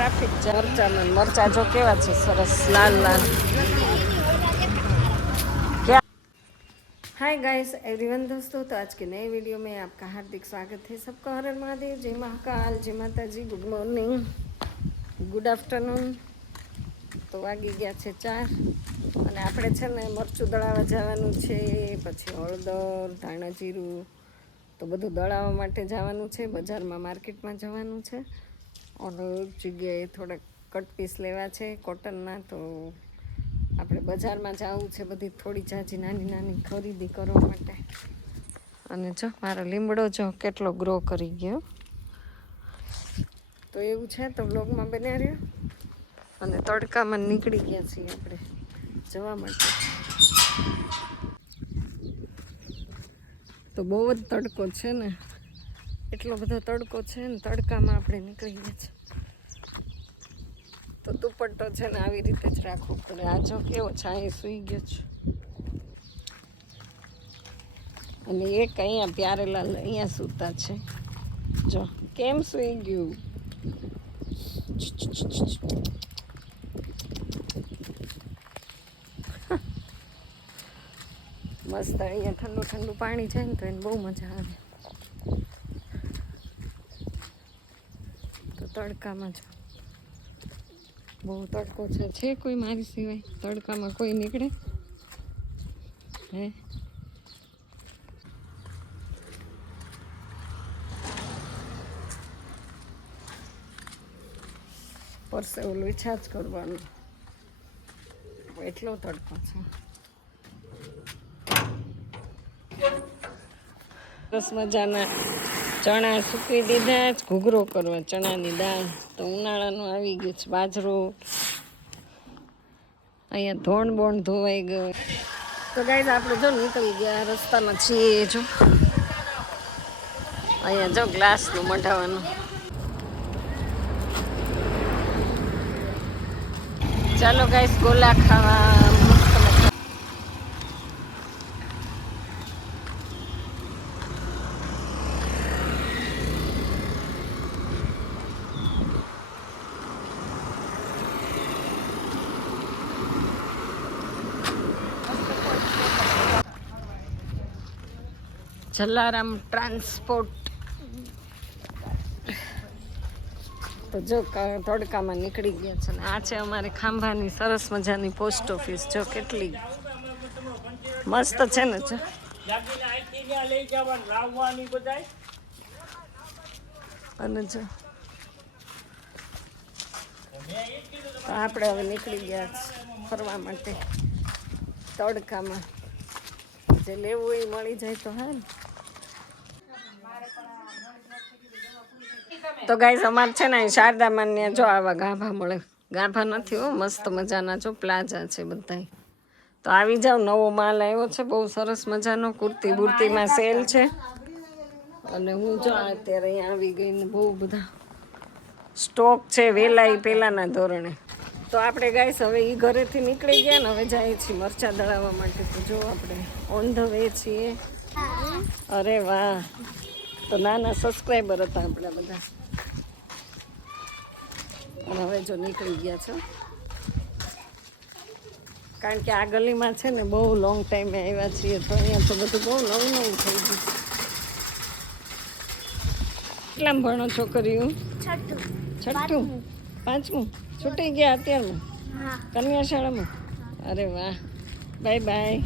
Traffic છે. મરચા જો કેવા છે, સરસ લાલ લાલ. हाय गाइस एवरीवन दोस्तों, तो आज के नए वीडियो में आपका हार्दिक स्वागत है। सबका हर हर महादेव, जय महाकाल, जय माता जी, गुड मॉर्निंग, गुड आफ्टरनून। तो वागी गया છે 4 અને આપણે છે ને મરચું દળાવવા જવાનું છે, પછી હળદર, ધાણા જીરું તો બધું દળાવવા માટે જવાનું છે, બજારમાં માર્કેટમાં જવાનું છે અને એક જગ્યાએ થોડાક કટ પીસ લેવા છે કોટનના। તો આપણે બજારમાં જવું છે, બધી થોડી જાજી નાની નાની ખરીદી કરવા માટે। અને જો મારો લીમડો જો કેટલો ગ્રો કરી ગયો, તો એવું છે તો બ્લોગમાં બન્યા રહ્યો। અને તડકામાં નીકળી ગયા છીએ આપણે જવા માટે। તો બહુ જ તડકો છે ને, એટલો બધો તડકો છે ને, તડકામાં આપણે નીકળી ગયા છીએ। તો દુપટ્ટો છે ને આવી રીતે જ રાખવો પડે। આ જો કેવો છે, અહીં સૂઈ ગયો છે અને એક અહીંયા પ્યારેલાલ અહીંયા સૂતા છે, જો કેમ સૂઈ ગયું। મસ્ત અહીંયા ઠંડુ ઠંડુ પાણી છે ને, તો એને બહુ મજા આવે। તો તડકામાં જો બહુ તડકો છે કોઈ મારી સિવાય તડકામાં કોઈ નીકળે હે? પરસે ઓલું ઈચ્છા જ કરવાનું, એટલો તડકો છે। સરસ મજાના ચણા સૂકવી દીધા જ, ઘૂઘરો કરવા ચણાની દાળ। તો ઉનાળાનું આવી ગયું છે બાજરો, અહીંયા ધોણ બોણ ધોવાઈ ગયો। તો ગાઈઝ આપણે જો નીકળી ગયા, રસ્તામાં છીએ જો, અહીંયા જો ગ્લાસનું મઢાવાનું। ચાલો ગાઈઝ ગોલા ખાવા। જલારામ ટ્રાન્સપોર્ટ। તો જો તડકામાં નીકળી ગયા છે ને, આ છે અમારે ખાંભાની સરસ મજાની પોસ્ટ ઓફિસ। જો કેટલી મસ્ત છે ને, જો અને જો આપણે હવે નીકળી ગયા ફરવા માટે તડકામાં। જે લેવું હોય મળી જાય તો હા ને। તો ગાઈસ અમારે છે ને શારદા માન્ય જો આવા ગાભા મળે, ગાભા નથી હો, મસ્ત મજાના જો પ્લાઝા છે બધા। તો આવી જાવ, નવો માલ આવ્યો છે બહુ સરસ મજાનો, કુર્તી બુર્તીમાં સેલ છે। અને હું જો અત્યારે અહીંયા આવી ગઈ ને બહુ બધા સ્ટોક છે વેલાઈ પહેલાના ધોરણે। તો આપણે ગાઈસ હવે એ ઘરેથી નીકળી ગયા ને, હવે જઈએ છીએ મરચાં દળાવવા માટે। તો જો આપણે ઓન ધ વે છીએ। અરે વાહ, તો નાના સબસ્ક્રાઈબર હતા આપણા બધા, અને હવે જો નીકળી ગયા છો, કારણ કે આ ગલીમાં છે ને બહુ લોંગ ટાઈમે આવ્યા છીએ, તો અહીંયા તો બધું બહુ નવું નવું થઈ ગયું। કેટલામાં ભણો છોકરીઓ? છઠ્ઠું, પાંચમું છૂટી ગયા અત્યારમાં કન્યા શાળામાં? અરે વાહ, બાય બાય।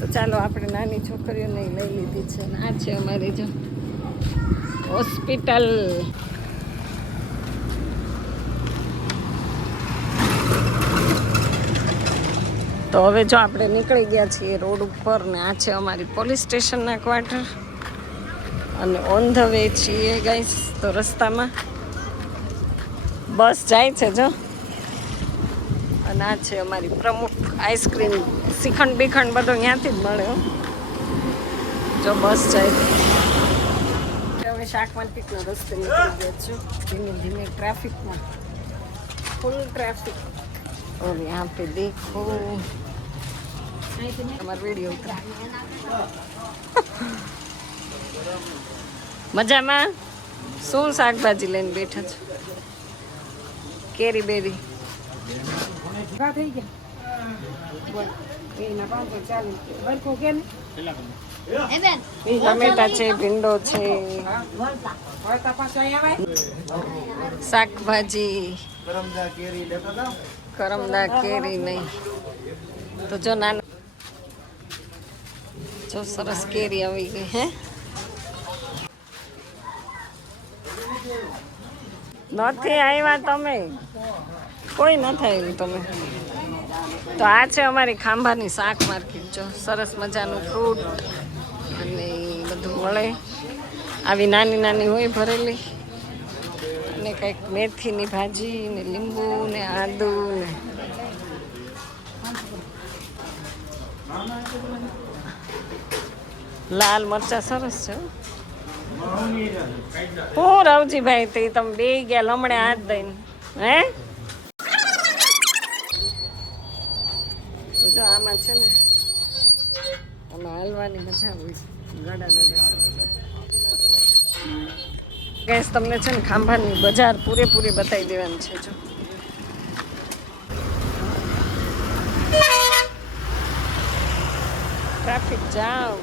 તો ચાલો આપણે નાની છોકરીઓને લઈ લીધી છે, આ છે અમારી જો હોસ્પિટલ। તો હવે જો આપણે નીકળી ગયા છીએ રોડ ઉપર ને, આ છે અમારી પોલીસ સ્ટેશનના ક્વાર્ટર અને ઓન ધ વે છીએ ગાઈસ। તો રસ્તામાં બસ જાય છે જો, અને આ છે અમારી પ્રમુખ આઈસ્ક્રીમ, શ્રીખંડ બીખંડ બધું ત્યાંથી જ મળે હો, જો બસ જાય છે। હવે શાક માર્કેટના રસ્તે નીકળી ગયા છું ધીમે ધીમે, ટ્રાફિકમાં ફૂલ ટ્રાફિક। और यहाँ पे देखो हमारा वीडियो उतरा। मजा में શું શાકભાજી લઈને બેઠા છો? કેરી બેરી ટમેટા છે, ભીંડો છે, શાકભાજી, કરમદા કેરી નહીં તો જો નાના જો સરસ કેરી આવી ગઈ હે. નથી આવ્યા તમે? કોઈ નથી આવ્યું તમે? તો આ છે અમારી ખાંભાની શાક માર્કેટ. જો સરસ મજાનું ફ્રૂટ અને બધું મળે. આવી નાની નાની હોય ભરેલી અને કંઈક મેથીની ભાજી ને લીંબુ ને આદુ ને લાલ મરચા સરસ છે. હું રવજીભાઈ તે તમે બે ગયા લમણે હાથ દઈને હે. જો આમાં છે ને આમાં હાલવાની મજા હોય. ગેસ તમને છે ને ખાંભાની બજાર પૂરેપૂરી બતાવી દેવાની છે. જો ટ્રાફિક જામ.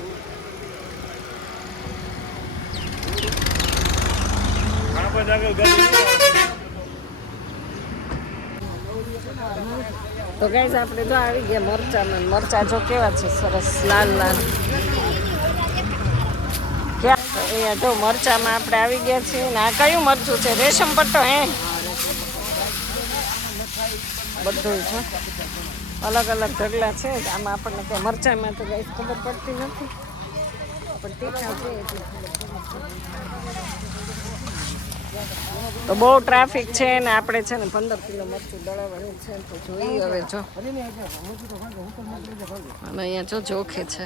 તો ગાઈસ આપણે જો આવી ગયા મરચામાં. મરચા જો કેવા છે સરસ લાલ લાલ. અહીંયા જો મરચામાં આપણે આવી ગયા છીએ ને આ કયું મરચું છે? રેશમ પટ્ટો હે બધું છે. અલગ અલગ ઢગલા છે. આમાં આપણને કે મરચામાં તો ગાઈસ ખબર પડતી નથી પણ તીખા છે એટલે તો બહુ ટ્રાફિક છે ને આપણે છે ને 15 કિલો મરચું દળાવવાનું છે તો જોઈએ હવે. જો અને અહીંયા જો જોખે છે.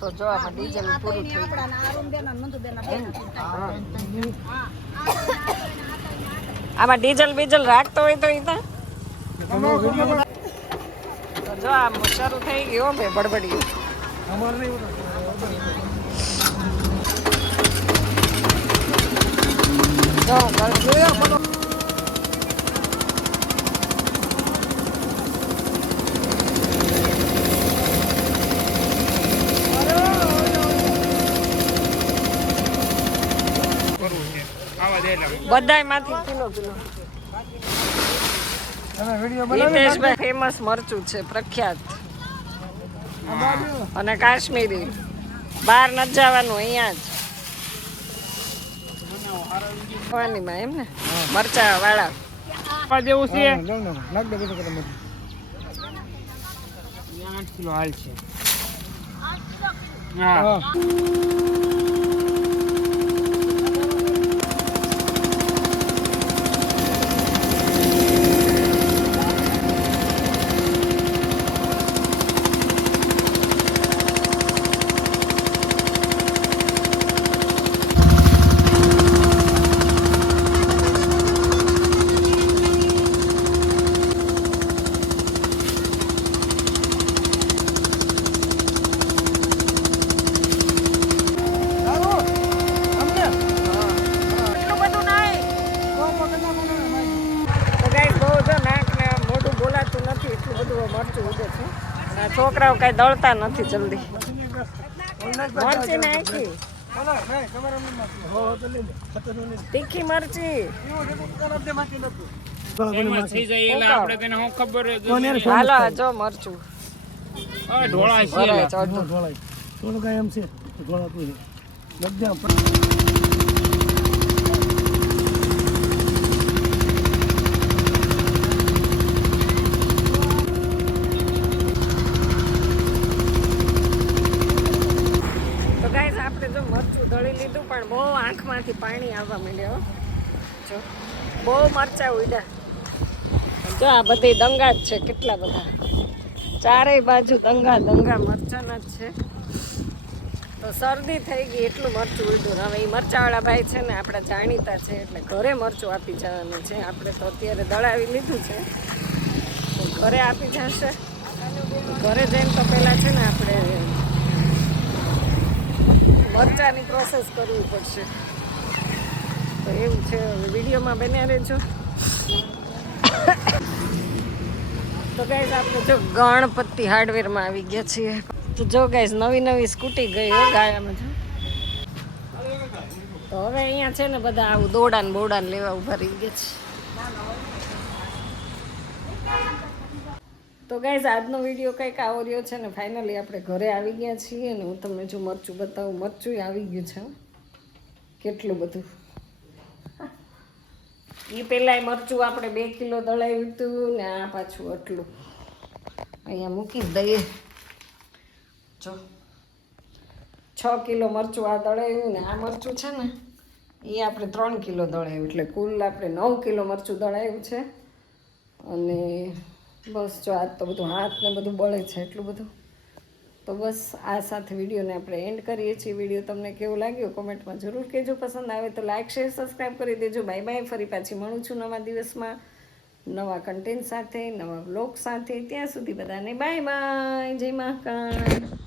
તો જો આપણે ડીઝલ પૂરું થયું. આમાં ડીઝલ બીજલ રાખતો હોય તો જો આમ શરૂ થઈ ગયો બે બડબડી. બધાય માંથી કિલો કિલો. હિતેશભાઈ ફેમસ મરચું છે પ્રખ્યાત અને કાશ્મીરી. બહાર નથી જવાનું, અહીંયા જ માં એમ ને મરચા વાળા જેવું છે. 8 કિલો હાલ છે. હા છોકરાઓ કઈ દળતા નથી જલ્દી. મરચી નાખી તીખી મરચી. હાલો જો મરચું દળી લીધું પણ બહુ આંખમાંથી પાણી આવવા માંડ્યો. જો બહુ મરચા ઉડ્યા. જો આ બધી દંગા જ છે. કેટલા બધા ચારેય બાજુ દંગા દંગા મરચાના જ છે. તો તો શરદી થઈ ગઈ, એટલું મરચું ઉડ્યું. હવે એ મરચાવાળા ભાઈ છે ને આપણા જાણીતા છે, એટલે ઘરે મરચું આપી જવાનું છે. આપણે તો અત્યારે દળાવી લીધું છે, તો ઘરે આપી જશે. ઘરે જઈને તો પહેલાં છે ને આપણે મરચાંની પ્રોસેસ કરવી પડશે. તો એવું છે, વિડીયોમાં બન્યા રહેજો. તો ગાઈઝ આપણે જો ગણપતિ હાર્ડવેરમાં આવી ગયા છીએ. તો જો ગાઈઝ નવી સ્કૂટી ગઈ હો ગાયામાં જો. તો હવે અહીંયા છે ને બધા આવું દોડાન લેવા ઉભા રહી ગયા છે. તો ગાઈઝ આજનો વિડીયો કંઈક આવો રહ્યો છે ને. ફાઇનલી આપણે ઘરે આવી ગયા છીએ ને હું તમને જો મરચું બતાવું. મરચું આવી ગયું છે કેટલું બધું. એ પહેલાં મરચું આપણે 2 કિલો દળાવ્યું હતું ને આ પાછું આટલું અહીંયા મૂકી દઈએ. જો 6 કિલો મરચું આ દળાવ્યું ને આ મરચું છે ને એ આપણે 3 કિલો દળાવ્યું, એટલે કુલ આપણે 9 કિલો મરચું દળાવ્યું છે. અને બસ જો આજ તો બધું હાથ ને બધું બળે છે એટલું બધું. તો બસ આ સાથે વિડીયોને આપણે એન્ડ કરીએ છીએ. વિડીયો તમને કેવો લાગ્યો કોમેન્ટમાં જરૂર કહેજો. પસંદ આવે તો લાઇક શેર સબસ્ક્રાઈબ કરી દેજો. Bye bye. ફરી પાછી મળું છું નવા દિવસમાં નવા કન્ટેન્ટ સાથે, નવા વ્લોગ સાથે. ત્યાં સુધી બધાને બાય બાય. જય મહાકાળ.